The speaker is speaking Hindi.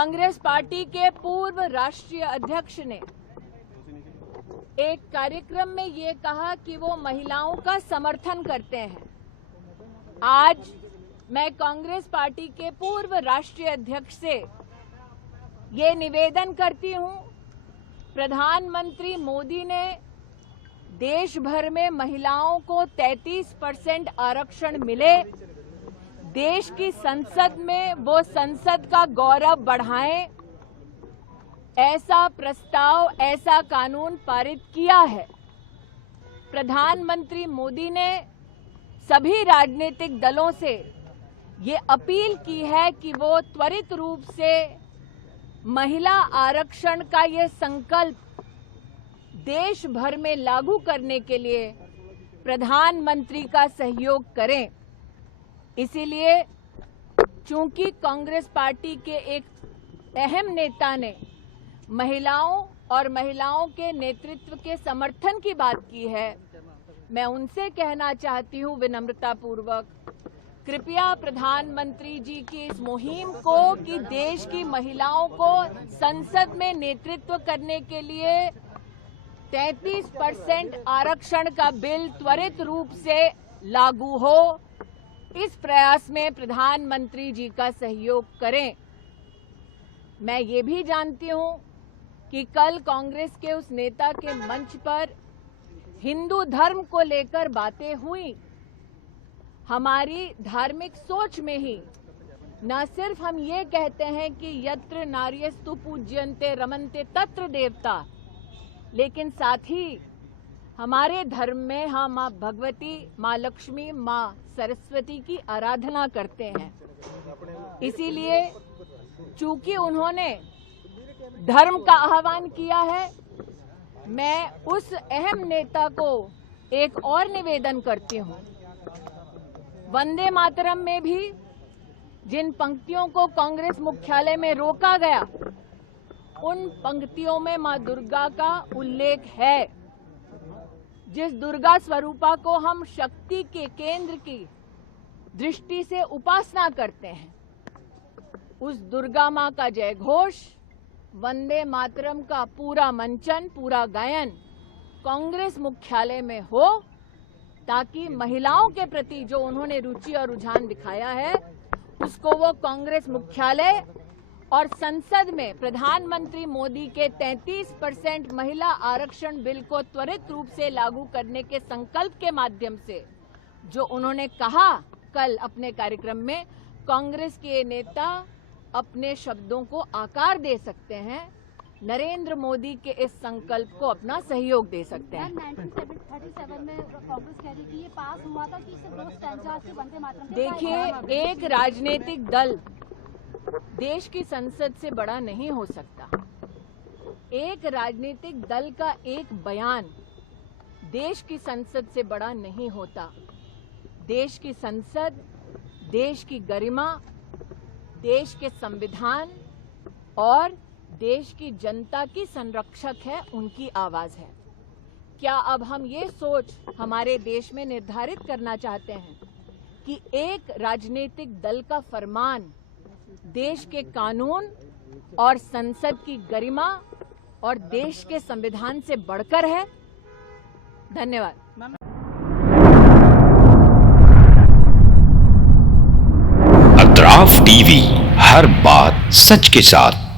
कांग्रेस पार्टी के पूर्व राष्ट्रीय अध्यक्ष ने एक कार्यक्रम में ये कहा कि वो महिलाओं का समर्थन करते हैं। आज मैं कांग्रेस पार्टी के पूर्व राष्ट्रीय अध्यक्ष से ये निवेदन करती हूं, प्रधानमंत्री मोदी ने देश भर में महिलाओं को 33% आरक्षण मिले, देश की संसद में वो संसद का गौरव बढ़ाएं, ऐसा प्रस्ताव, ऐसा कानून पारित किया है। प्रधानमंत्री मोदी ने सभी राजनीतिक दलों से ये अपील की है कि वो त्वरित रूप से महिला आरक्षण का ये संकल्प देश भर में लागू करने के लिए प्रधानमंत्री का सहयोग करें। इसीलिए चूंकि कांग्रेस पार्टी के एक अहम नेता ने महिलाओं और महिलाओं के नेतृत्व के समर्थन की बात की है, मैं उनसे कहना चाहती हूं विनम्रता पूर्वक, कृपया प्रधानमंत्री जी की इस मुहिम को कि देश की महिलाओं को संसद में नेतृत्व करने के लिए 33% आरक्षण का बिल त्वरित रूप से लागू हो, इस प्रयास में प्रधानमंत्री जी का सहयोग करें। मैं ये भी जानती हूं कि कल कांग्रेस के उस नेता के मंच पर हिंदू धर्म को लेकर बातें हुई। हमारी धार्मिक सोच में ही न सिर्फ हम ये कहते हैं कि यत्र नार्यस्तु पूज्यन्ते रमन्ते तत्र देवता, लेकिन साथ ही हमारे धर्म में हम माँ भगवती, माँ लक्ष्मी, माँ सरस्वती की आराधना करते हैं। इसीलिए चूंकि उन्होंने धर्म का आह्वान किया है, मैं उस अहम नेता को एक और निवेदन करती हूं। वंदे मातरम में भी जिन पंक्तियों को कांग्रेस मुख्यालय में रोका गया, उन पंक्तियों में मां दुर्गा का उल्लेख है। जिस दुर्गा स्वरूपा को हम शक्ति के केंद्र की दृष्टि से उपासना करते हैं, उस दुर्गा मां का जय घोष, वंदे मातरम का पूरा मंचन, पूरा गायन कांग्रेस मुख्यालय में हो, ताकि महिलाओं के प्रति जो उन्होंने रुचि और रुझान दिखाया है, उसको वो कांग्रेस मुख्यालय और संसद में प्रधानमंत्री मोदी के 33% महिला आरक्षण बिल को त्वरित रूप से लागू करने के संकल्प के माध्यम से, जो उन्होंने कहा कल अपने कार्यक्रम में, कांग्रेस के नेता अपने शब्दों को आकार दे सकते हैं, नरेंद्र मोदी के इस संकल्प को अपना सहयोग दे सकते हैं। 1937 में कांग्रेस कह रही थी ये पास हुआ था कि सिर्फ 2 स्टैंजा से वंदे मातरम। देखिए, एक राजनीतिक दल देश की संसद से बड़ा नहीं हो सकता। एक राजनीतिक दल का एक बयान देश की संसद से बड़ा नहीं होता। देश की संसद, देश की गरिमा, देश के संविधान और देश की जनता की संरक्षक है, उनकी आवाज है। क्या अब हम ये सोच हमारे देश में निर्धारित करना चाहते हैं कि एक राजनीतिक दल का फरमान देश के कानून और संसद की गरिमा और देश के संविधान से बढ़कर है? धन्यवाद। अतराफ टीवी, हर बात सच के साथ।